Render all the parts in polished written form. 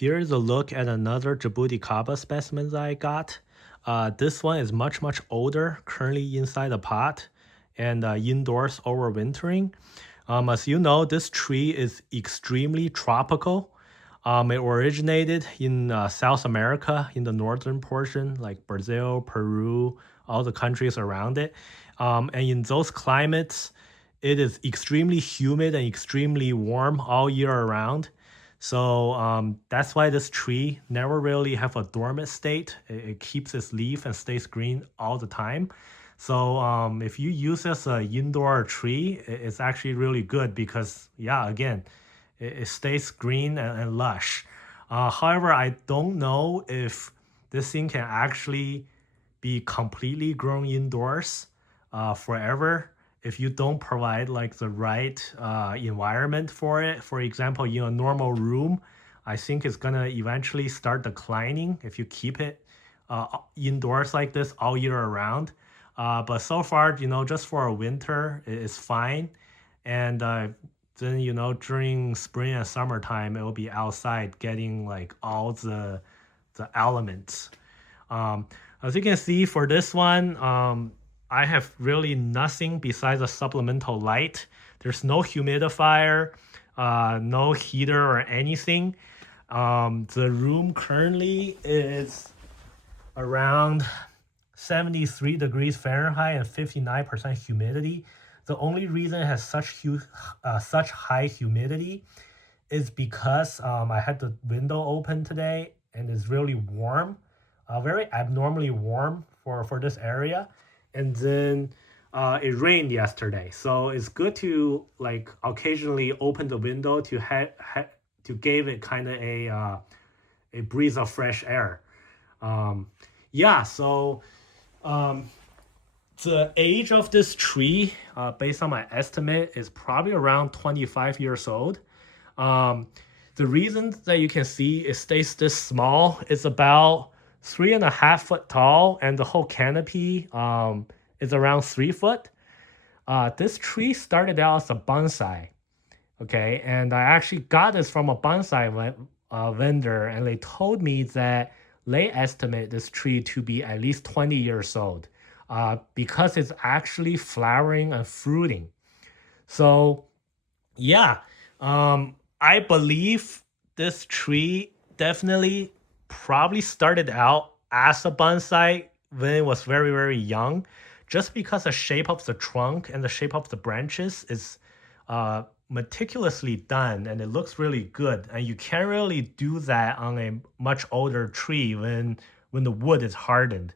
Here's a look at another Jaboticaba specimen that I got. This one is much older, currently inside a pot and indoors overwintering. As you know, this tree is extremely tropical. It originated in South America, in the northern portion, like Brazil, Peru, all the countries around it. And in those climates, it is extremely humid and extremely warm all year around. So that's why this tree never really have a dormant state. It keeps its leaf and stays green all the time. So if you use this as an indoor tree, it's actually really good because, yeah, again, it stays green and lush. However, I don't know if this thing can actually be completely grown indoors forever if you don't provide like the right environment for it. For example, in a normal room, I think it's gonna eventually start declining if you keep it indoors like this all year around. But so far, just for a winter, it's fine. And then, during spring and summertime, it will be outside getting like all the elements. Um, as you can see for this one, I have really nothing besides a supplemental light. There's no humidifier, no heater or anything. The room currently is around 73 degrees Fahrenheit and 59% humidity. The only reason it has such high humidity is because I had the window open today and it's really warm, very abnormally warm for this area. And then it rained yesterday, so it's good to like occasionally open the window to give it kind of a breeze of fresh air. Um, yeah, so um, the age of this tree, based on my estimate, is probably around 25 years old. Um, the reason that you can see it stays this small is about 3.5 foot tall, and the whole canopy is around 3 foot. This tree started out as a bonsai, okay, and I actually got this from a bonsai vendor, and they told me that they estimate this tree to be at least 20 years old because it's actually flowering and fruiting. So yeah, I believe this tree definitely probably started out as a bonsai when it was very young, just because the shape of the trunk and the shape of the branches is meticulously done and it looks really good. And you can't really do that on a much older tree when the wood is hardened.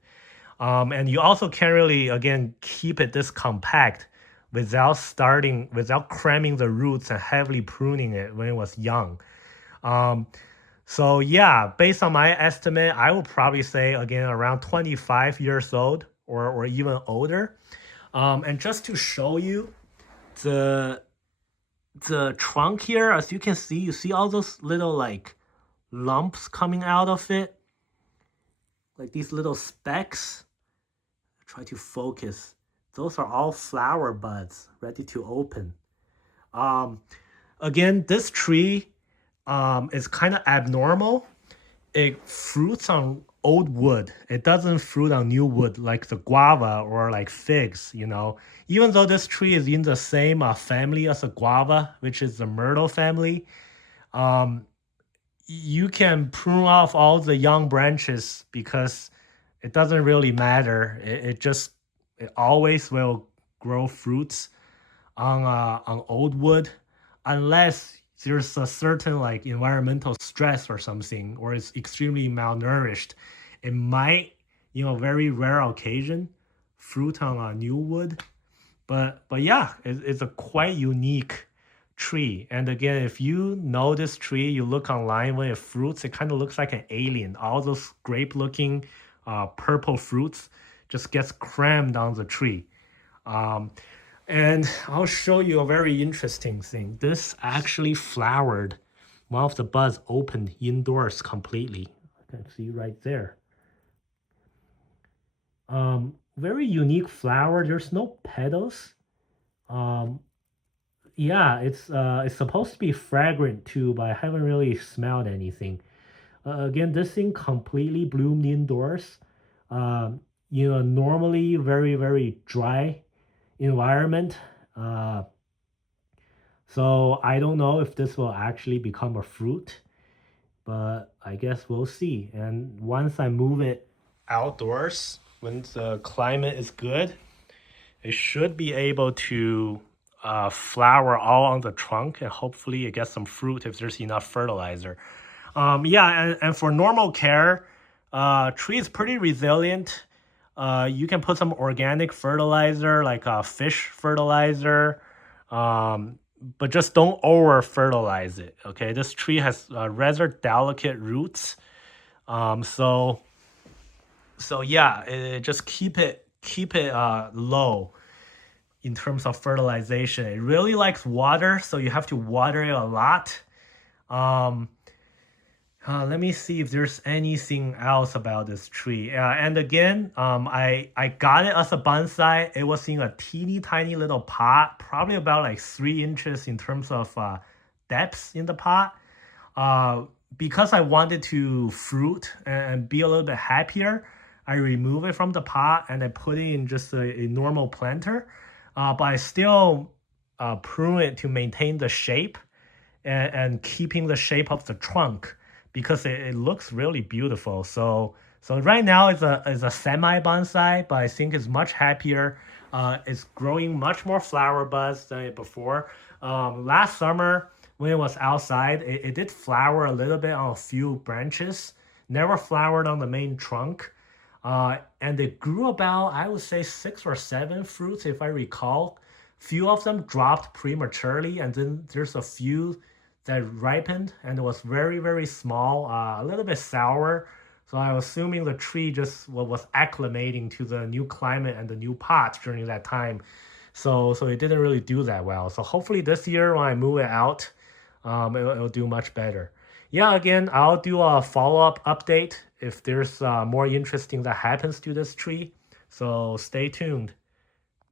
And you also can't really, again, keep it this compact without cramming the roots and heavily pruning it when it was young. Um, so yeah, based on my estimate, I would probably say again around 25 years old or even older. And just to show you the the trunk here, as you can see, you see all those little like lumps coming out of it, like these little specks. Try to focus. Those are all flower buds ready to open. Um, Again, this tree is kind of abnormal. It fruits on old wood. It doesn't fruit on new wood like the guava or like figs. Even though this tree is in the same family as a guava, which is the myrtle family, um, you can prune off all the young branches because it doesn't really matter. It always will grow fruits on old wood unless there's a certain like environmental stress or something, or it's extremely malnourished. It might, very rare occasion, fruit on a new wood. But yeah, it's a quite unique tree. And again, if you know this tree, you look online when it fruits, it kind of looks like an alien. All those grape looking purple fruits just gets crammed on the tree. Um, and I'll show you a very interesting thing. This actually flowered. One of the buds opened indoors completely. I can see right there. Very unique flower. There's no petals. Um, yeah, it's supposed to be fragrant too, but I haven't really smelled anything. Again, this thing completely bloomed indoors. Normally very, very dry environment. Uh, so I don't know if this will actually become a fruit, but I guess we'll see. And once I move it outdoors, when the climate is good, it should be able to flower all on the trunk, and hopefully it gets some fruit if there's enough fertilizer. Yeah, and for normal care, tree is pretty resilient. You can put some organic fertilizer like fish fertilizer, but just don't over fertilize it. Okay, this tree has rather delicate roots, so yeah, just keep it low in terms of fertilization. It really likes water, so you have to water it a lot. Um, Let me see if there's anything else about this tree. And again, I got it as a bonsai. It was in a teeny tiny little pot, probably about like 3 inches in terms of depth in the pot. Uh, because I wanted to fruit and be a little bit happier, I remove it from the pot and I put it in just a normal planter. But I still prune it to maintain the shape and keeping the shape of the trunk because it looks really beautiful. So right now it's a semi bonsai, but I think it's much happier. It's growing much more flower buds than it before. Last summer when it was outside, it did flower a little bit on a few branches, never flowered on the main trunk. And it grew about, I would say, 6 or 7 fruits, if I recall. Few of them dropped prematurely, and then there's a few that ripened and it was very, very small, a little bit sour. So I'm assuming the tree just was acclimating to the new climate and the new pot during that time. So it didn't really do that well. So hopefully this year when I move it out, it'll do much better. Yeah, again, I'll do a follow-up update if there's more interesting that happens to this tree. So stay tuned.